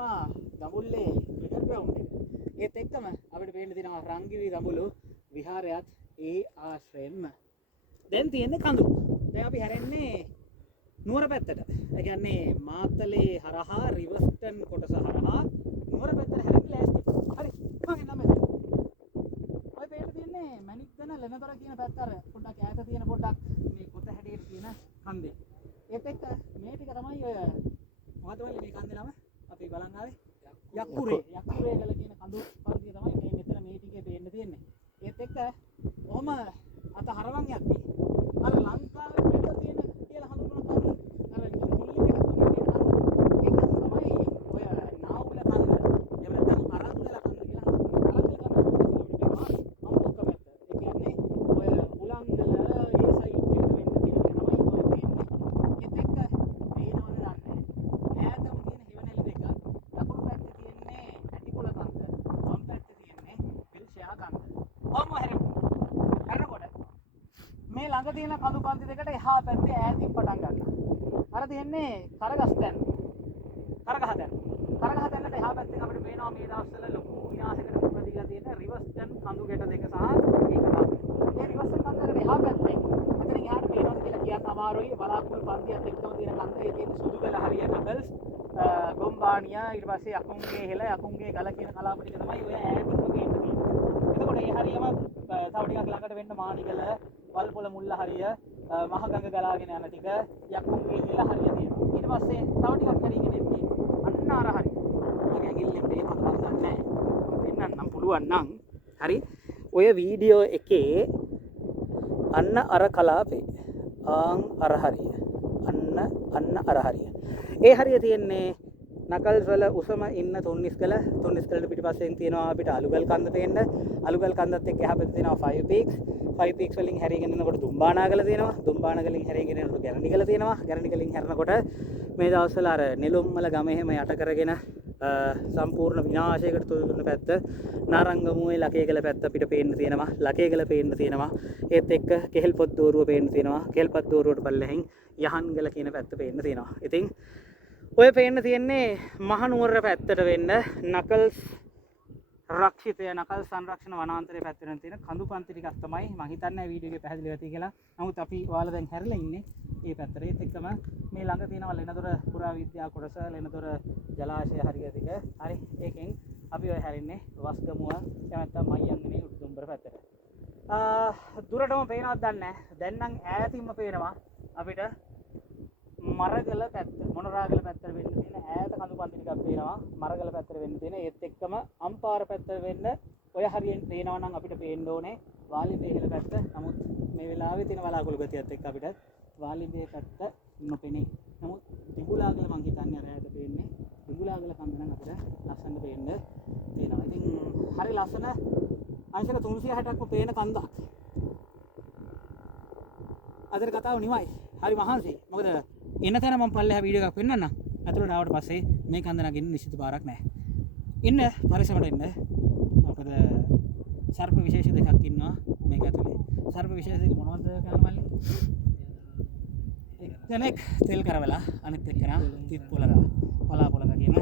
තියෙනවා දඹුල්ලේ cricket ground එක. ඒත් එක්කම අපිට පේන්න තියෙනවා රංගිවි දඹුලු විහාරයත් ඒ ආශ්‍රයෙන්ම. දැන් තියෙන්නේ කඳු. දැන් අපි හැරෙන්නේ නුවර පැත්තට. ඒ කියන්නේ මාතලේ හරහා රිවර්ස්ටන් කොටස හරහා නුවර පැත්තට හැරෙන්න ලෑස්ති. හරි. මම එන්නම ඔය පේන්න තියෙන්නේ මැණික්දන ලෙනතොර කියන පැත්ත අර පොඩ්ඩක් ඈත තියෙන පොඩ්ඩක් මේ කොත හැඩයට තියෙන කන්දේ. ඒත් එක්ක මේ ටික තමයි ඔය මොකද මේ කන්දේ නම අපි බලන් ආවේ යක්කුරේ ගල කියන කඳු පන්තිය තමයි මේ මෙතන මේ ටිකේ පේන්න තියෙන්නේ. ඒත් එක්ක ඔහම අත හරවන් යද්දී අර ලංකාවේ මෙතන තියෙන කියලා හඳුන්වන කන්ද අර නිල් එකක් වගේ තියෙන කන්ද ඒක තමයි ඔය නාවුල කන්ද. එහෙම නැත්නම් අරන්දල කන්ද කියලා හඳුන්වනවා. අරන්දල කන්ද අම්බුක පැත්ත. ඒ කියන්නේ ඔය උලංගල ඒ සයිඩ් එකට වෙන්න තියෙන තමයි ඔය පේන්නේ. ඒත් එක්ක පේනවද දන්නේ ඈතම තියෙන හිවණැලි දෙක දකුණු පැත්තේ තියෙන්නේ ඇටිකොල කන්ද වම් පැත්තේ තියෙන්නේ පිල්ෂයා කන්ද. ඔහොම හැරෙනකොට මේ ළඟ තියෙන කඳු පන්ති දෙකට එහා පැත්තේ ඈතින් පටන් ගන්නවා. අර තියෙන්නේ කරගස්තැන්. කරගහතැන්නට එහා පැත්තෙන් අපිට පේනවා මේ දවස්වල ලොකු විනාශයකට මුහුණ දීලා තියෙන රිවර්ස්ටන් කඳු ගැට දෙක සහ ඒක තමයි. මේ රිවර්ස්ටන් කඳු ගැට එහා පැත්තේ මෙතන එහාට පේනවද කියලා කියන්න අමාරුයි. බලාකුළු පන්තියත් එක්කම තියෙන කන්ද ඒ තියෙන සුදුගල හරිය නගල්ස් ගොම්බානියා ඊට පස්සේ යකුන්ගේ හෙල යකුන්ගේ ගල කියන කලාප ටික තමයි ඔය ඈතින්ම පේන්න තියෙන්නේ. එතකොට ඒ හරියම තව ටිකක් ළඟට වෙන්න මානිගල වල්පොල මුල්ල හරිය මහගඟ ගලාගෙන යන ටික යකුන්ගේ හෙල හරිය තියෙනවා. ඊට පස්සේ තව ටිකක් හරියගෙන එද්දී අන්න අර හරිය. මගේ ඇඟිල්ලෙන් පේනවද දන්නේ නැහැ. පෙන්නන්නම් පුළුවන් නම් හරි. ඔය වීඩියෝ එකේ අන්න අර කලාපේ අර හරිය. අන්න අර හරිය. ඒ හරිය තියෙන්නේ නකල්ස් වල උසම ඉන්න තුන්නිස්කලට පිටිපස්සෙන් තියෙනවා අපිට අලුගල් කන්ද පේන්න. අලුගල් කන්දත් එක්ක එහා පැත්තේ තියෙනවා 5 peaks. 5 peaks වලින් හැරීගෙන යනකොට දුම්බානාගල තියෙනවා. දුම්බානාගලින් හැරීගෙන යනකොට ගැරණිගල තියෙනවා. ගැරණිගලින් හැරෙනකොට මේ දවස්වල අර නෙළුම්මල ගම එහෙම යට කරගෙන සම්පූර්ණ විනාශයකට තුඩු දුන්න පැත්ත නාරංගමුවේ ලකේගල පැත්ත අපිට පේන්න තියෙනවා. ලකේගල පේන්න තියෙනවා. ඒත් එක්ක කෙහෙල්පොත් දෝරුව පේන්න තියෙනවා. කෙහෙල්පොත් දෝරුවට පල්ලෙහින් යහන්ගල කියන පැත්ත පේන්න තියෙනවා. ඉතින් ඔය පේන්න තියෙන්නේ මහනුවර පැත්තට වෙන්න නකල්ස් රක්ෂිතය නකල් සංරක්ෂණ වනාන්තරයේ පැත්තෙන් තියෙන කඳු පන්ති ටිකක් තමයි මම හිතන්නේ වීඩියෝ එකේ පැහැදිලිව ඇති කියලා. නමුත් අපි ඔයාලා දැන් හැරිලා ඉන්නේ මේ පැත්තට. ඒත් එක්කම මේ ළඟ තියෙනවා ලෙනදොර පුරාවිද්‍යා කොටස ලෙනදොර ජලාශය හරිය ටික. හරි. ඒකෙන් අපි ඔය හැරින්නේ වස්ගමුව එහෙම නැත්නම් මයංගනේ උඩුදුම්බර පැත්තට. දුරටම පේනවද දන්නේ නැහැ. දැන් නම් ඈතින්ම පේනවා අපිට මරගල පැත්ත මොනරාගල පැත්තට වෙන්න තියෙන ඈත කඳු පන්ති ටිකක් පේනවා. මරගල පැත්තට වෙන්න තියෙන ඒත් එක්කම අම්පාර පැත්තට වෙන්න ඔය හරියෙන් පේනවා නම් අපිට පේන්න ඕනේ වාලිඹේ හෙල පැත්ත. නමුත් මේ වෙලාවේ තියෙන බලාකුළු ගතියත් එක්ක අපිට වාලිඹේ පැත්ත නොපෙනේ. නමුත් දිගුලාගල මං හිතන්නේ අර ඈත පේන්නේ. දිගුලාගල කන්ද නම් අපිට ලස්සනට පේන්න තියෙනවා. ඉතින් හරි ලස්සන අංශක 360ක්ම පේන කන්දක්. අදට කතාව නිමයි. හරි මහන්සි. මොකද එන තැන මම පල්ලෙහා වීඩියෝ එකක් පෙන්නන්නම්. අතුලට ආවට පස්සේ මේ කන්ද නගින්න නිශ්චිත පාරක් නැහැ. ඉන්න පරිස්සමට ඉන්න. මොකද සර්ප විශේෂ දෙකක් ඉන්නවා මේක ඇතුලේ. සර්ප විශේෂ දෙක මොනවද කනමල්ලි? එක්කෙනෙක් තෙල් කරවලා අනිත් එක්කෙනා තිත් පොලක කියන